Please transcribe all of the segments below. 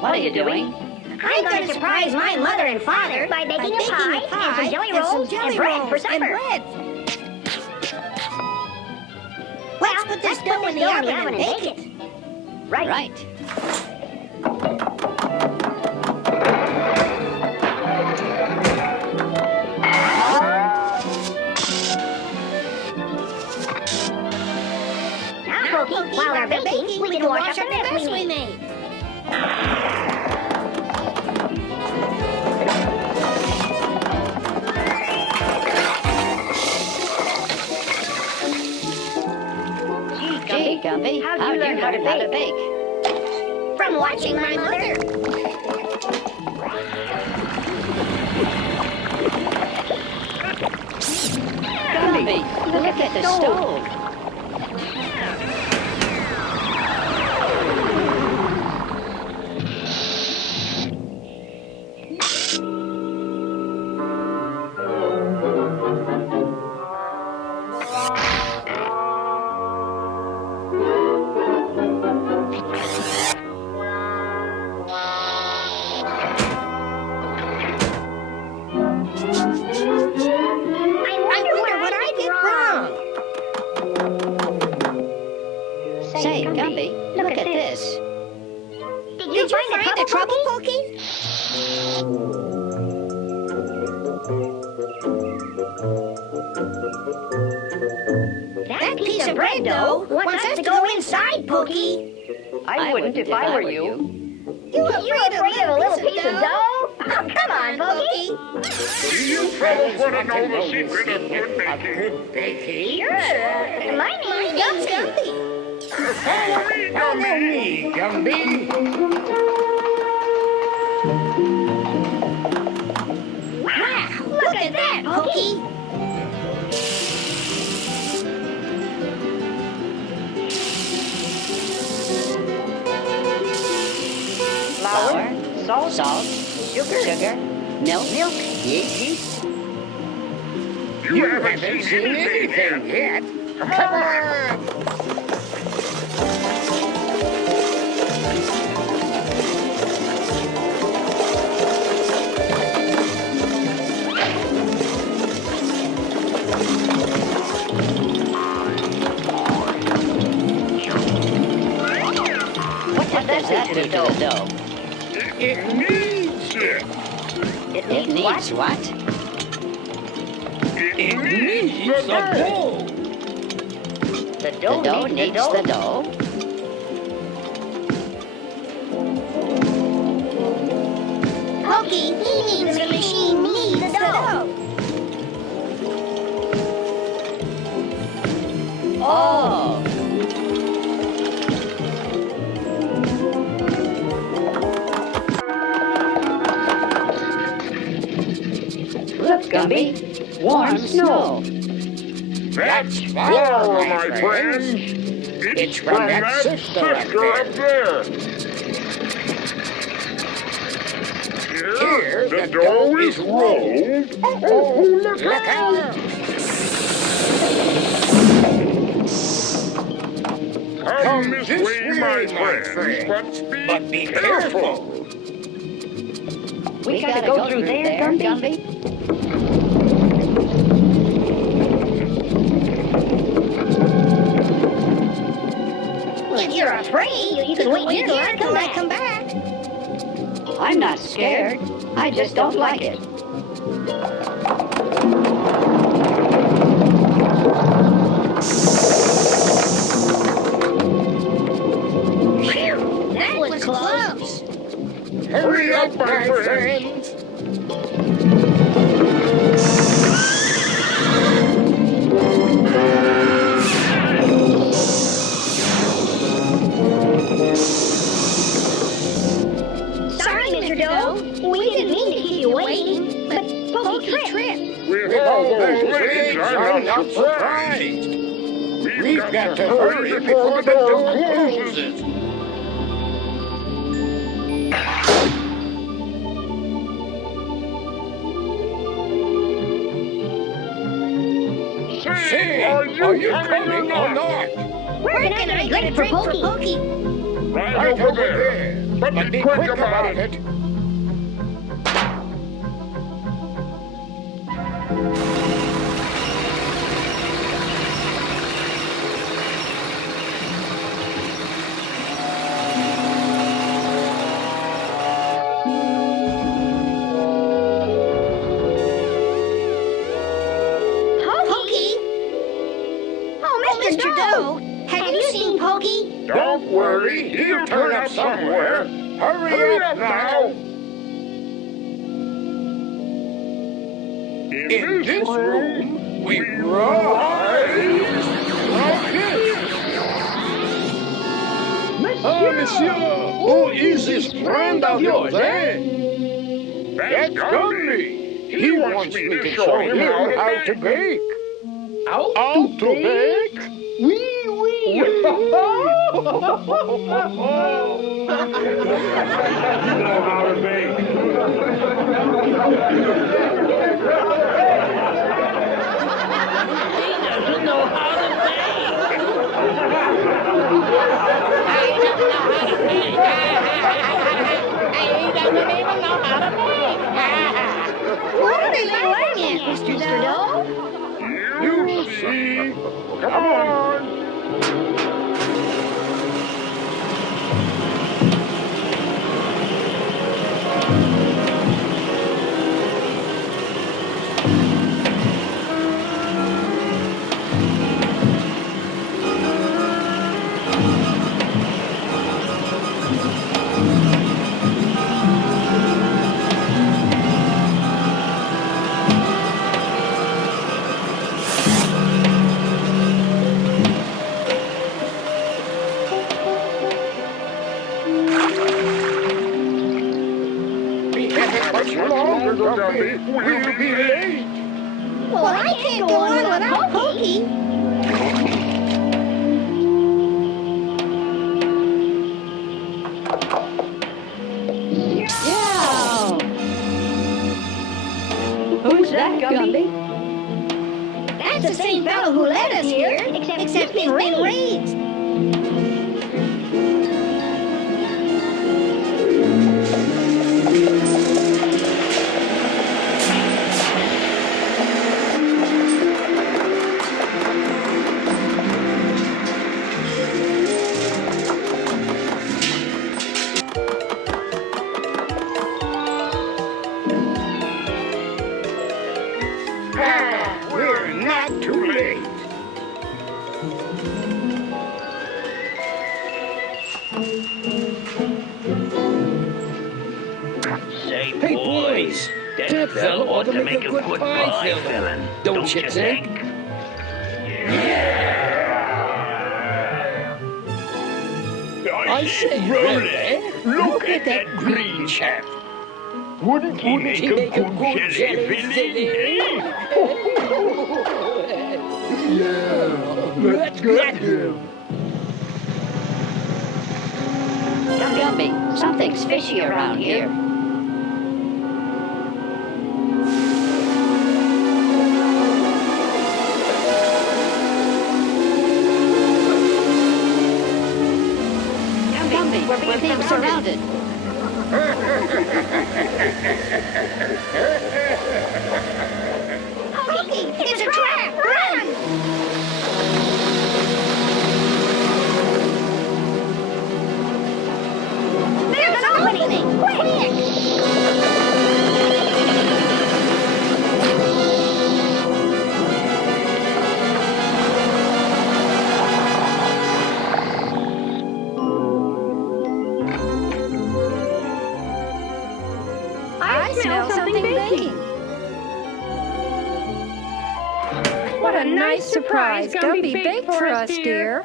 What are you doing? I'm going to surprise my mother and father by baking a pie and some jelly rolls and bread for supper. Well, let's put this dough in the oven and bake it. Right. Now, Pokey, while they're baking, we can wash up the mess we made. Gee, Gumby, how'd you learn how to bake? From watching my mother. Gumby, look at the stove. Say, Gumby, look at this. Did you find the trouble, Pokey? That piece of bread dough wants us to go inside, Pokey. I wouldn't if I were you. You're afraid of a little piece of dough? Oh, come on, Pokey. Do you fellows want to know the secret of good baking? Sure. My name's Gumby. Follow me, Gumby. Wow, look at that, Pokey. Flour, salt, sugar, milk, yeast. You haven't seen anything yet. Come on. What does that do to the dough? It needs it. It needs what? It needs the dough. The dough needs the dough. Pokey, he means the machine needs the dough. Oh. Look, Gumby, warm snow. That's flour, my friends. It's from that sister up there. Here, the dough is rolled. Oh, look out! Come this way, my friends, but be careful. We gotta go through there, Gumby? If you're afraid, you can wait here till I come back. I'm not scared. I just don't like it. Phew, that was close. Hurry up, my friends. Sorry, Mr. Doe. We didn't mean to keep you waiting, but Pokey tripped. With all those legs, I'm not surprised. We've got to hurry before the door closes. Say, are you coming or not? We're gonna make it for Pokey. Right over there. But be quick about it. Mr. Doe, have you seen Pokey? Don't worry, he'll turn up somewhere. Hurry up now. In this room, we rise like this. Monsieur, who is this friend of yours, eh? That's Gumby. He wants me to show him how to bake. How to bake? Oui, oui. You know how to bake. He doesn't know how to bake. He doesn't even know how to bake. What are you laughing at, Mr. Doe? You see. Come on. Gumby, we'll be late. Well, I can't go on without Pokey. Yeah. Who's that, Gumby? That's the same fellow who led us here, except in raids. We're not too late. Say, boys, that fella ought to make a good pie filling. Don't you think? I say, Rolly, look at that green chap. Wouldn't he make a good jelly filling? Yeah, let's get him. Gumby, something's fishy around here. Gumby, we're being surrounded. Pokey, it's a trap! Run! There's an opening! Quick! I smell something baking. What a nice surprise Gumby baked for us, dear.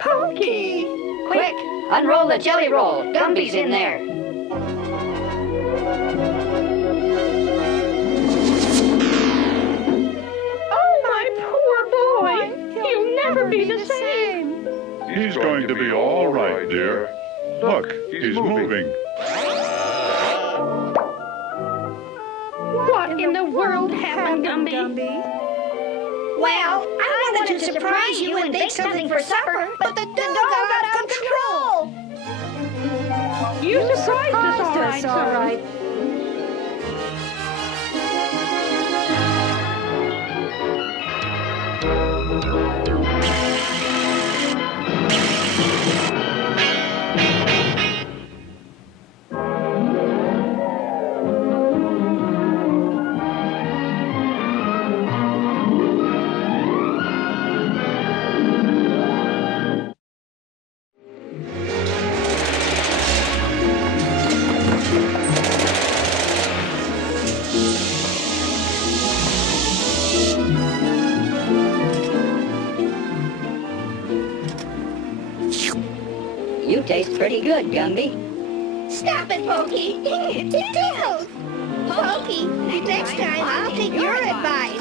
Pokey! Quick, unroll the jelly roll. Gumby's in there. Oh, my poor boy. He'll never be the same. He's going to be all right, dear. Look, he's moving. What in the world happened, Gumby? Well, I wanted to surprise you and bake something for supper, but the dog got out of control. You surprised us, all right. You taste pretty good, Gumby. Stop it, Pokey. It tickles. Pokey, next time I'll take your advice.